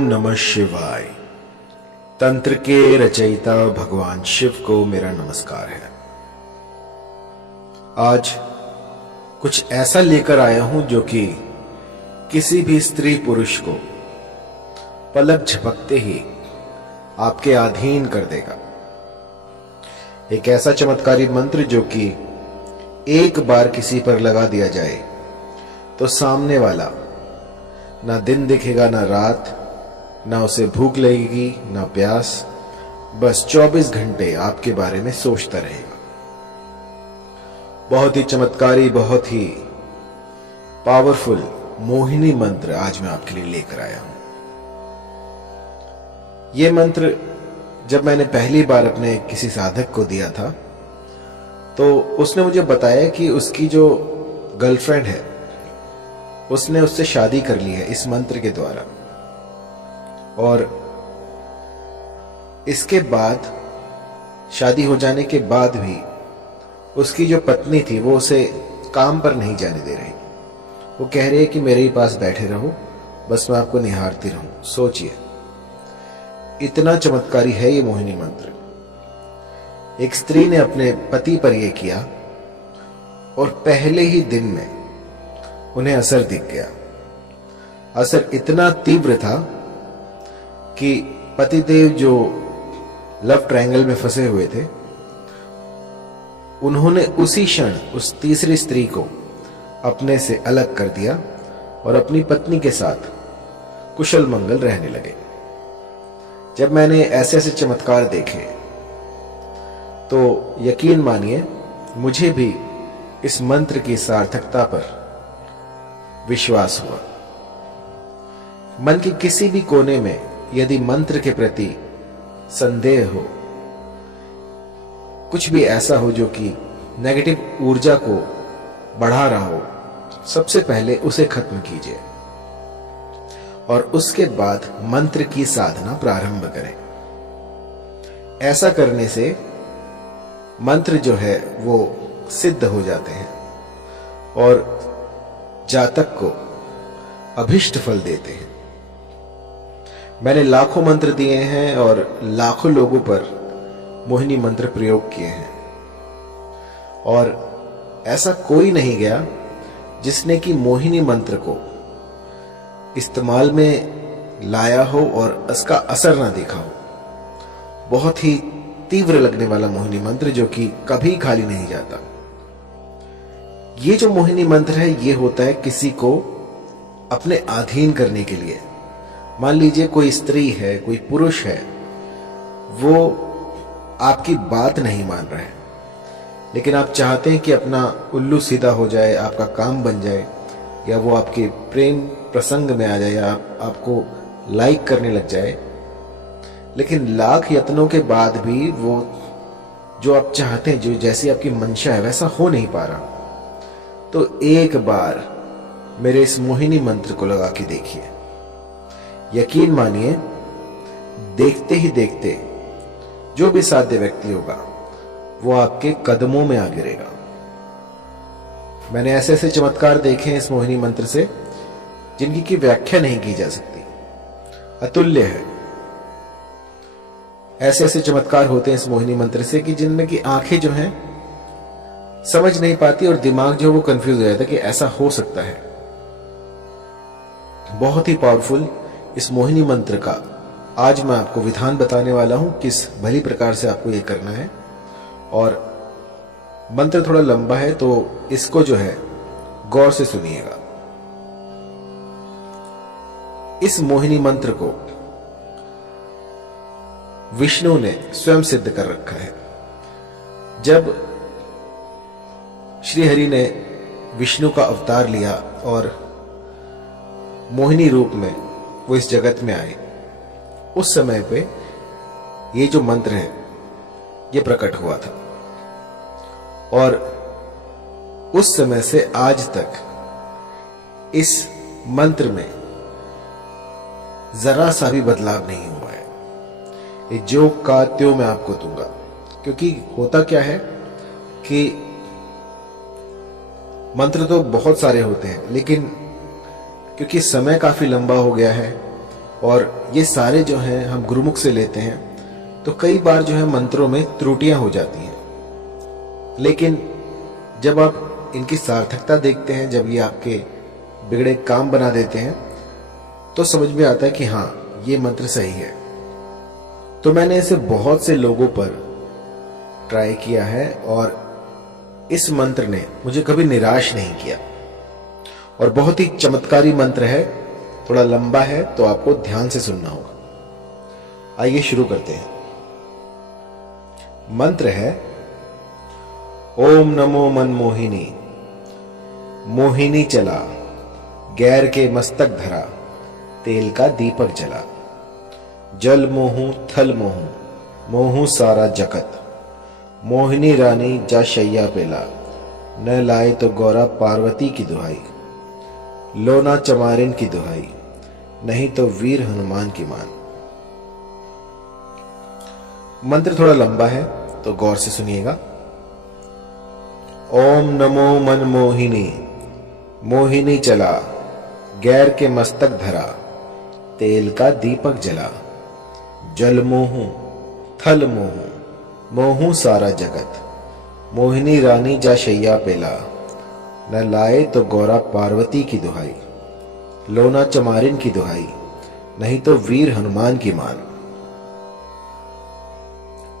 ओम नमः शिवाय। तंत्र के रचयिता भगवान शिव को मेरा नमस्कार है। आज कुछ ऐसा लेकर आया हूं जो कि किसी भी स्त्री पुरुष को पलक झपकते ही आपके अधीन कर देगा। एक ऐसा चमत्कारी मंत्र जो कि एक बार किसी पर लगा दिया जाए तो सामने वाला ना दिन दिखेगा ना रात, ना उसे भूख लगेगी ना प्यास, बस 24 घंटे आपके बारे में सोचता रहेगा। बहुत ही चमत्कारी, बहुत ही पावरफुल मोहिनी मंत्र आज मैं आपके लिए लेकर आया हूं। यह मंत्र जब मैंने पहली बार अपने किसी साधक को दिया था तो उसने मुझे बताया कि उसकी जो गर्लफ्रेंड है उसने उससे शादी कर ली है इस मंत्र के द्वारा, और इसके बाद शादी हो जाने के बाद भी उसकी जो पत्नी थी वो उसे काम पर नहीं जाने दे रही। वो कह रही है कि मेरे ही पास बैठे रहो, बस मैं आपको निहारती रहूं। सोचिए, इतना चमत्कारी है ये मोहिनी मंत्र। एक स्त्री ने अपने पति पर यह किया और पहले ही दिन में उन्हें असर दिख गया। असर इतना तीव्र था कि पतिदेव जो लव ट्रायंगल में फंसे हुए थे, उन्होंने उसी क्षण उस तीसरी स्त्री को अपने से अलग कर दिया और अपनी पत्नी के साथ कुशल मंगल रहने लगे। जब मैंने ऐसे ऐसे चमत्कार देखे तो यकीन मानिए मुझे भी इस मंत्र की सार्थकता पर विश्वास हुआ। मन के किसी भी कोने में यदि मंत्र के प्रति संदेह हो, कुछ भी ऐसा हो जो कि नेगेटिव ऊर्जा को बढ़ा रहा हो, सबसे पहले उसे खत्म कीजिए और उसके बाद मंत्र की साधना प्रारंभ करें। ऐसा करने से मंत्र जो है वो सिद्ध हो जाते हैं और जातक को अभिष्ट फल देते हैं। मैंने लाखों मंत्र दिए हैं और लाखों लोगों पर मोहिनी मंत्र प्रयोग किए हैं, और ऐसा कोई नहीं गया जिसने कि मोहिनी मंत्र को इस्तेमाल में लाया हो और उसका असर ना देखा हो। बहुत ही तीव्र लगने वाला मोहिनी मंत्र जो कि कभी खाली नहीं जाता। ये जो मोहिनी मंत्र है ये होता है किसी को अपने अधीन करने के लिए। मान लीजिए कोई स्त्री है, कोई पुरुष है, वो आपकी बात नहीं मान रहा है, लेकिन आप चाहते हैं कि अपना उल्लू सीधा हो जाए, आपका काम बन जाए, या वो आपके प्रेम प्रसंग में आ जाए, या आपको लाइक करने लग जाए, लेकिन लाख यत्नों के बाद भी वो जो आप चाहते हैं, जो जैसी आपकी मंशा है वैसा हो नहीं पा रहा। तो एक बार मेरे इस मोहिनी मंत्र को लगा के देखिए। यकीन मानिए, देखते ही देखते जो भी साध्य व्यक्ति होगा वो आपके कदमों में आ गिरेगा। मैंने ऐसे ऐसे चमत्कार देखे हैं इस मोहिनी मंत्र से जिनकी की व्याख्या नहीं की जा सकती, अतुल्य है। ऐसे ऐसे चमत्कार होते हैं इस मोहिनी मंत्र से कि जिनमें की आंखें जो हैं समझ नहीं पाती और दिमाग जो वो कंफ्यूज हो जाता है कि ऐसा हो सकता है। बहुत ही पावरफुल इस मोहिनी मंत्र का आज मैं आपको विधान बताने वाला हूं, किस भली प्रकार से आपको ये करना है। और मंत्र थोड़ा लंबा है तो इसको जो है गौर से सुनिएगा। इस मोहिनी मंत्र को विष्णु ने स्वयं सिद्ध कर रखा है। जब श्री हरि ने विष्णु का अवतार लिया और मोहिनी रूप में वो इस जगत में आए, उस समय पे ये जो मंत्र है ये प्रकट हुआ था, और उस समय से आज तक इस मंत्र में जरा सा भी बदलाव नहीं हुआ है। ये जो का त्यों मैं आपको दूंगा, क्योंकि होता क्या है कि मंत्र तो बहुत सारे होते हैं, लेकिन क्योंकि समय काफी लंबा हो गया है और ये सारे जो हैं हम गुरुमुख से लेते हैं, तो कई बार जो है मंत्रों में त्रुटियां हो जाती हैं। लेकिन जब आप इनकी सार्थकता देखते हैं, जब ये आपके बिगड़े काम बना देते हैं, तो समझ में आता है कि हाँ, ये मंत्र सही है। तो मैंने इसे बहुत से लोगों पर ट्राई किया है और इस मंत्र ने मुझे कभी निराश नहीं किया और बहुत ही चमत्कारी मंत्र है। थोड़ा लंबा है तो आपको ध्यान से सुनना होगा। आइए शुरू करते हैं। मंत्र है ओम नमो मनमोहिनी, मोहिनी चला, गैर के मस्तक धरा, तेल का दीपक जला, जल मोहू थल मोहू, मोहू सारा जगत, मोहिनी रानी जा शैया पेला, न लाए तो गौरा पार्वती की दुहाई, लोना चमारिन की दुहाई, नहीं तो वीर हनुमान की मान। मंत्र थोड़ा लंबा है तो गौर से सुनिएगा। ओम नमो मनमोहिनी, मोहिनी चला, गैर के मस्तक धरा, तेल का दीपक जला, जल मोहू थल मोहू, मोहू सारा जगत, मोहिनी रानी जा शैया पेला, न लाए तो गौरा पार्वती की दुहाई, लोना चमारिन की दुहाई, नहीं तो वीर हनुमान की मान।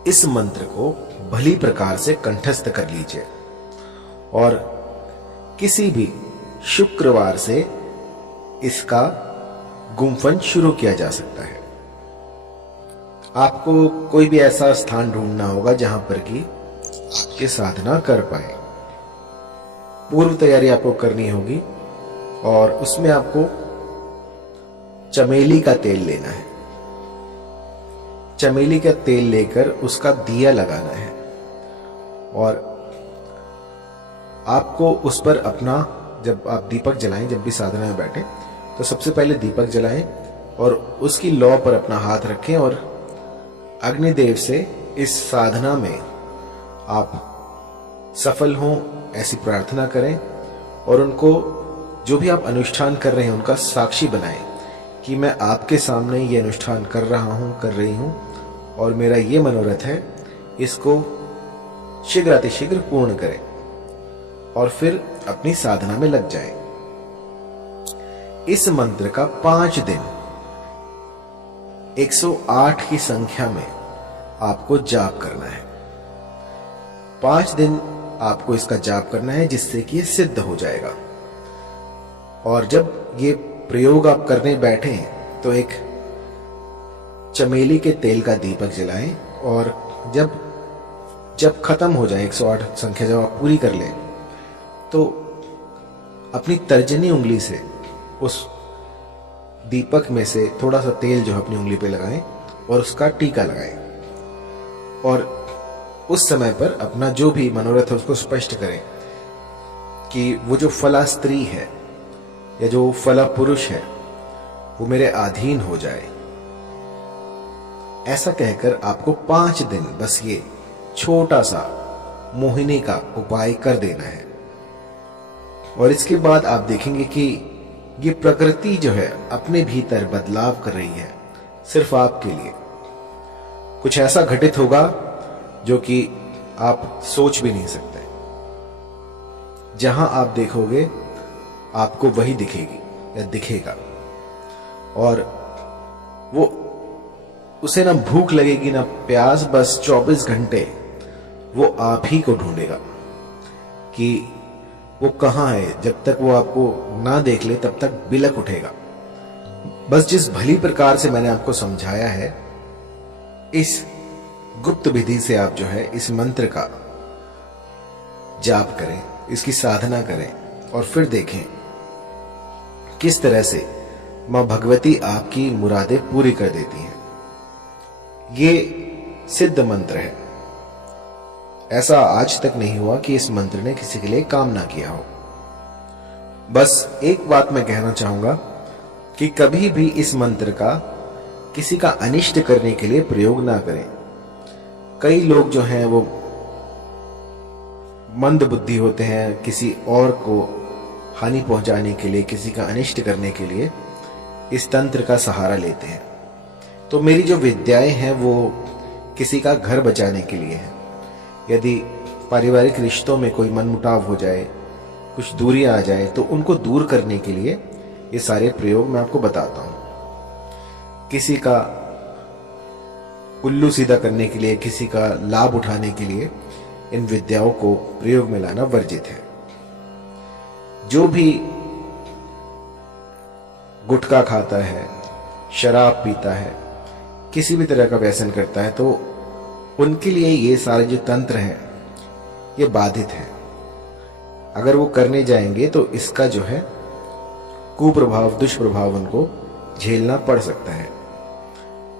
इस मंत्र को भली प्रकार से कंठस्थ कर लीजिए और किसी भी शुक्रवार से इसका गुम्फन शुरू किया जा सकता है। आपको कोई भी ऐसा स्थान ढूंढना होगा जहां पर कि आपके साधना कर पाए। पूर्व तैयारी आपको करनी होगी और उसमें आपको चमेली का तेल लेना है। चमेली का तेल लेकर उसका दिया लगाना है और आपको उस पर अपना, जब आप दीपक जलाएं, जब भी साधना में बैठे तो सबसे पहले दीपक जलाएं और उसकी लौ पर अपना हाथ रखें और अग्निदेव से इस साधना में आप सफल हों ऐसी प्रार्थना करें और उनको, जो भी आप अनुष्ठान कर रहे हैं, उनका साक्षी बनाएं कि मैं आपके सामने ये अनुष्ठान कर रहा हूं, कर रही हूं और मेरा ये मनोरथ है, इसको शीघ्रातिशीघ्र पूर्ण करें और फिर अपनी साधना में लग जाएं। इस मंत्र का 5 दिन 108 की संख्या में आपको जाप करना है। 5 दिन आपको इसका जाप करना है, जिससे कि ये सिद्ध हो जाएगा। और जब ये प्रयोग आप करने बैठे तो एक चमेली के तेल का दीपक जलाएं और जब खत्म हो जाए 108 संख्या जब आप पूरी कर लें तो अपनी तर्जनी उंगली से उस दीपक में से थोड़ा सा तेल जो है अपनी उंगली पे लगाएं और उसका टीका लगाएं और उस समय पर अपना जो भी मनोरथ है उसको स्पष्ट करें कि वो जो फला स्त्री है या जो फला पुरुष है वो मेरे अधीन हो जाए। ऐसा कहकर आपको 5 दिन बस ये छोटा सा मोहिनी का उपाय कर देना है और इसके बाद आप देखेंगे कि ये प्रकृति जो है अपने भीतर बदलाव कर रही है सिर्फ आपके लिए। कुछ ऐसा घटित होगा जो कि आप सोच भी नहीं सकते। जहां आप देखोगे आपको वही दिखेगी या दिखेगा और वो, उसे ना भूख लगेगी ना प्यास, बस 24 घंटे वो आप ही को ढूंढेगा कि वो कहां है। जब तक वो आपको ना देख ले तब तक बिलक उठेगा। बस जिस भली प्रकार से मैंने आपको समझाया है, इस गुप्त विधि से आप जो है इस मंत्र का जाप करें, इसकी साधना करें और फिर देखें किस तरह से मां भगवती आपकी मुरादें पूरी कर देती हैं। ये सिद्ध मंत्र है। ऐसा आज तक नहीं हुआ कि इस मंत्र ने किसी के लिए काम ना किया हो। बस एक बात मैं कहना चाहूंगा कि कभी भी इस मंत्र का किसी का अनिष्ट करने के लिए प्रयोग ना करें। कई लोग जो हैं वो मंद बुद्धि होते हैं, किसी और को हानि पहुंचाने के लिए, किसी का अनिष्ट करने के लिए इस तंत्र का सहारा लेते हैं। तो मेरी जो विद्याएं हैं वो किसी का घर बचाने के लिए हैं। यदि पारिवारिक रिश्तों में कोई मनमुटाव हो जाए, कुछ दूरियां आ जाए, तो उनको दूर करने के लिए ये सारे प्रयोग मैं आपको बताता हूं। किसी का उल्लू सीधा करने के लिए, किसी का लाभ उठाने के लिए इन विद्याओं को प्रयोग में लाना वर्जित है। जो भी गुटखा खाता है, शराब पीता है, किसी भी तरह का व्यसन करता है, तो उनके लिए ये सारे जो तंत्र हैं ये बाधित है। अगर वो करने जाएंगे तो इसका जो है कुप्रभाव, दुष्प्रभाव उनको झेलना पड़ सकता है।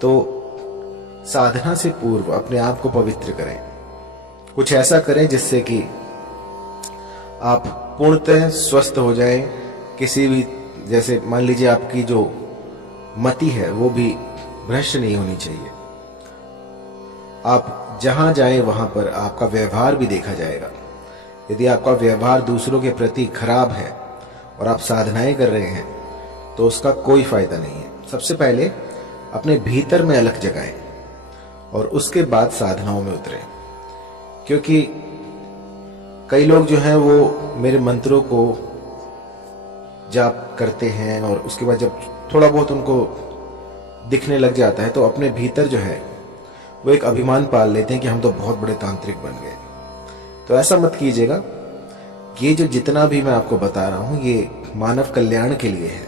तो साधना से पूर्व अपने आप को पवित्र करें, कुछ ऐसा करें जिससे कि आप पूर्णतः स्वस्थ हो जाएं। किसी भी, जैसे मान लीजिए आपकी जो मति है वो भी भ्रष्ट नहीं होनी चाहिए। आप जहां जाएं वहां पर आपका व्यवहार भी देखा जाएगा। यदि आपका व्यवहार दूसरों के प्रति खराब है और आप साधनाएं कर रहे हैं तो उसका कोई फायदा नहीं है। सबसे पहले अपने भीतर में अलख जगाएं और उसके बाद साधनाओं में उतरें। क्योंकि कई लोग जो हैं वो मेरे मंत्रों को जाप करते हैं और उसके बाद जब थोड़ा बहुत उनको दिखने लग जाता है तो अपने भीतर जो है वो एक अभिमान पाल लेते हैं कि हम तो बहुत बड़े तांत्रिक बन गए। तो ऐसा मत कीजिएगा। ये जो जितना भी मैं आपको बता रहा हूं ये मानव कल्याण के लिए है,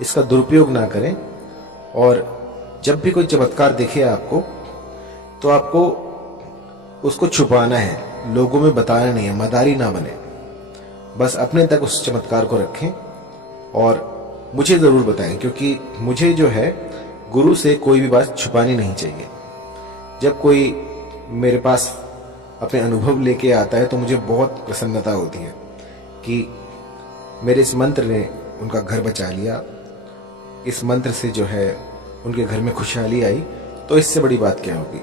इसका दुरुपयोग ना करें। और जब भी कोई चमत्कार दिखे आपको तो आपको उसको छुपाना है, लोगों में बताना नहीं है, मदारी ना बने। बस अपने तक उस चमत्कार को रखें और मुझे जरूर बताएं, क्योंकि मुझे जो है गुरु से कोई भी बात छुपानी नहीं चाहिए। जब कोई मेरे पास अपने अनुभव लेके आता है तो मुझे बहुत प्रसन्नता होती है कि मेरे इस मंत्र ने उनका घर बचा लिया, इस मंत्र से जो है उनके घर में खुशहाली आई। तो इससे बड़ी बात क्या होगी।